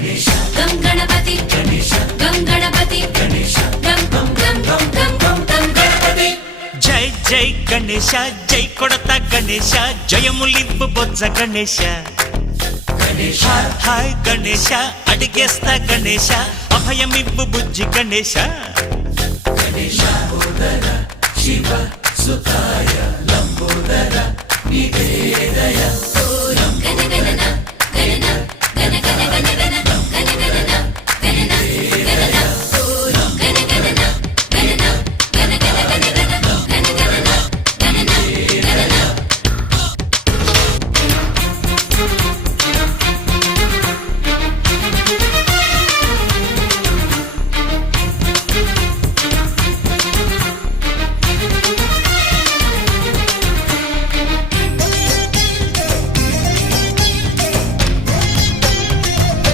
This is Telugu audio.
గం గణపతి గం గణపతి గం గం గం గం గం గం గణపతి. జై జై గణేశ జై కొడత గణేశ జయములివ్వు బొజ్జ గణేశ. హాయ్ గణేశ అడిగేస్తా గణేశ అభయమివ్వు బుజ్జి గణేశ. శివ సుతాయ లంబోదర నివేదయ. గణ గణన గణన గణ గణ గణ